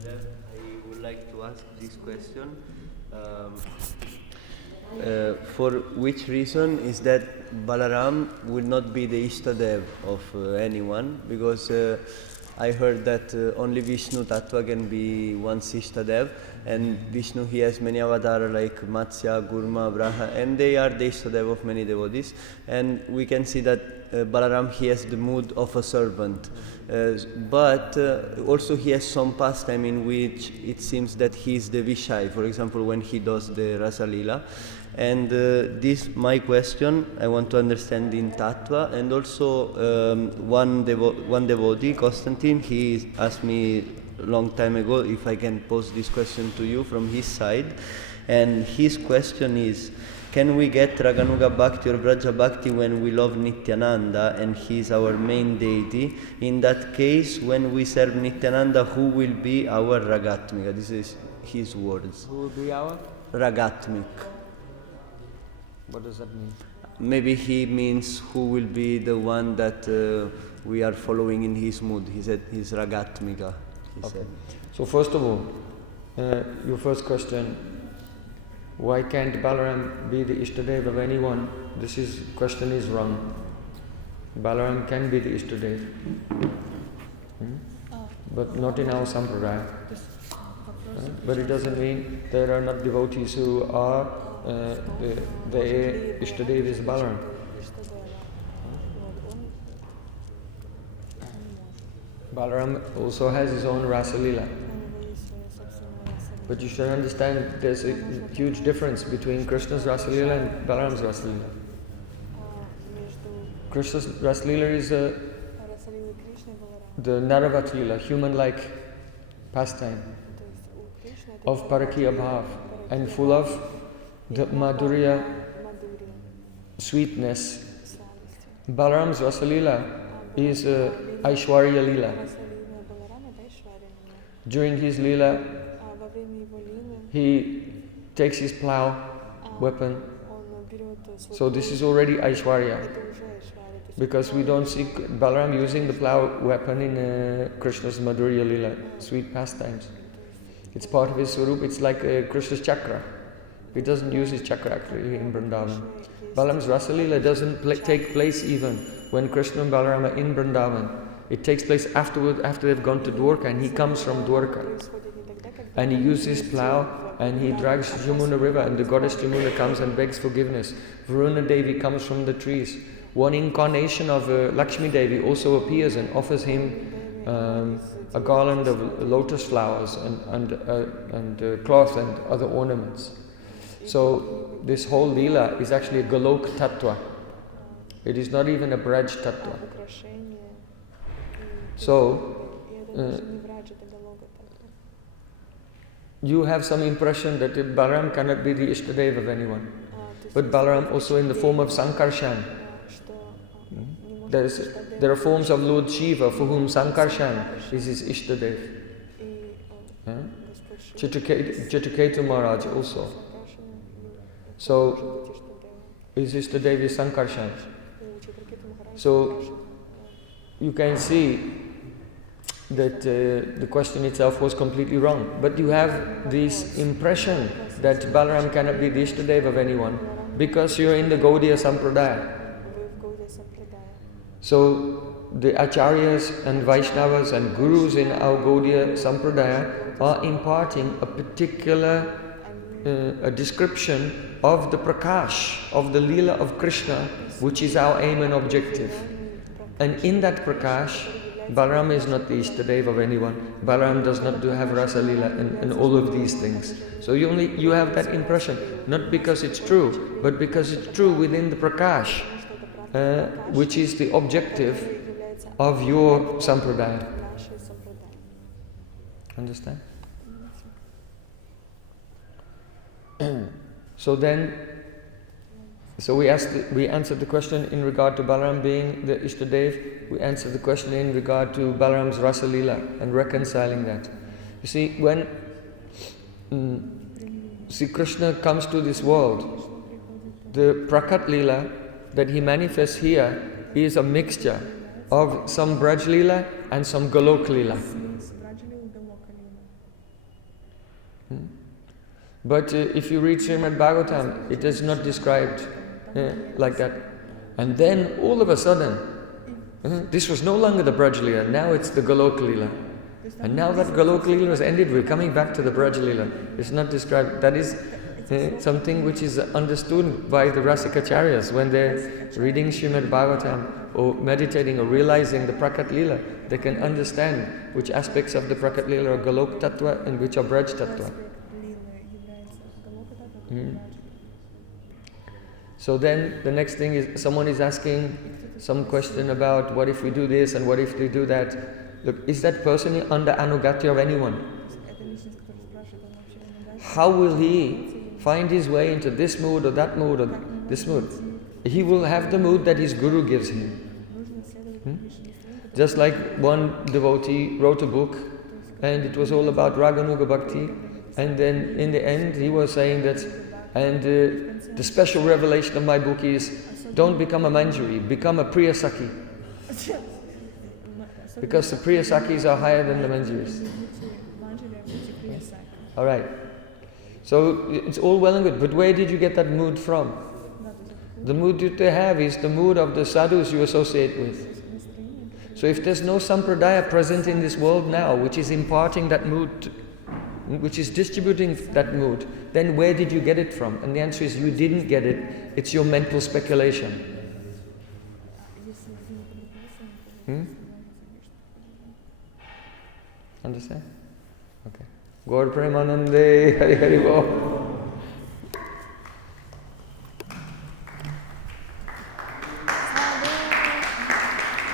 Ishta-dev, I would like to ask this question. For which reason is that Balarama will not be the Ista-dev of anyone? Because I heard that only Vishnu Tattva can be one's Ishta-dev, and Vishnu, he has many avatars like Matsya, Gurma, Braha, and they are the Ishta-dev of many devotees. And we can see that Balarama, he has the mood of a servant. But also he has some pastime in which it seems that he is the Vishai, for example, when he does the rasa-lila. And this, my question, I want to understand in Tattva. And also one devotee, Konstantin, he asked me a long time ago if I can pose this question to you from his side. And his question is, can we get raganuga-bhakti or vraja-bhakti when we love Nityananda and he is our main deity? In that case, when we serve Nityananda, who will be our ragatmika? This is his words. Who will be our? Ragatmik. What does that mean? Maybe he means who will be the one that we are following in his mood. He said his ragatmika. He said. So first of all, your first question, why can't Balarama be the ishta-dev of anyone? This question is wrong. Balarama can be the ishta-dev, but not in our sampradaya. But it doesn't mean there are not devotees who are the ishta-dev is Balarama. Balarama also has his own rasa-lila. But you should understand there's a huge difference between Krishna's rasa-lila and Balarama's rasa-lila. Krishna's rasa-lila is the naravat-lila, human-like pastime of parakiya bhav and full of the madhurya, sweetness. Balarama's rasa-lila is aishwarya lila. During his lila, he takes his plow, weapon. So this is already Aishwarya. Because we don't see Balarama using the plow weapon in Krishna's Madhurya Lila, sweet pastimes. It's part of his Swarup. It's like Krishna's chakra. He doesn't use his chakra actually in Vrindavan. Balarama's Rasa Lila doesn't take place even when Krishna and Balarama in Vrindavan. It takes place afterward, after they've gone to Dwarka, and he comes from Dwarka. And he uses his plow and he drags Yamuna river, and the goddess Yamuna comes and begs forgiveness. Varuna Devi comes from the trees. One incarnation of Lakshmi Devi also appears and offers him a garland of lotus flowers and cloth and other ornaments. So this whole Leela is actually a Golok Tattva. It is not even a Braj Tattva. So you have some impression that Balarama cannot be the Ishta-dev of anyone. But Balarama also in the form of Sankarshan. There are forms of Lord Shiva for whom Sankarshan is his Ishta-dev. Chitraketu Maharaj also. So his Ishta-dev is Sankarshan. So you can see that the question itself was completely wrong. But you have this impression that Balarama cannot be the Ishta-dev of anyone because you're in the Gaudiya sampradaya. So the acharyas and Vaishnavas and gurus in our Gaudiya sampradaya are imparting a particular a description of the prakash, of the lila of Krishna, which is our aim and objective. And in that prakash, Balarama is not the Ishta-dev of anyone. Balarama does not have rasa-lila and all of these things. So you have that impression, not because it's true, but because it's true within the prakash, which is the objective of your sampradaya. Understand? So we answered the question in regard to Balarama being the Ishta-dev. We answered the question in regard to Balarama's rasa-lila and reconciling that. You see, when Krishna comes to this world, the Prakat Lila that he manifests here is a mixture of some Braj Lila and some Golok Lila. But if you read Srimad Bhagavatam, it is not described like that. And then all of a sudden, this was no longer the Braj-lila, now it's the Golok-lila. And now that Golok-lila is ended, we're coming back to the Braj-lila. It's not described. That is something which is understood by the Rasikacharyas when they're reading Srimad Bhagavatam or meditating or realizing the Prakat-lila. They can understand which aspects of the Prakat-lila are Golok Tattva and which are Braj Tattva. So then the next thing is, someone is asking some question about what if we do this and what if we do that. Look, is that person under anugatya of anyone? How will he find his way into this mood or that mood or this mood? He will have the mood that his guru gives him. Just like one devotee wrote a book and it was all about raganuga-bhakti, and then in the end he was saying that, and the special revelation of my book is, don't become a manjari, become a priyasaki. Because the priyasakis are higher than the manjaris. Alright. So it's all well and good, but where did you get that mood from? The mood that they have is the mood of the sadhus you associate with. So if there's no sampradaya present in this world now, which is imparting that mood, which is distributing that mood, then where did you get it from? And the answer is, you didn't get it, it's your mental speculation. Understand? Okay. Gaur Premanande, Hari Hari Bo.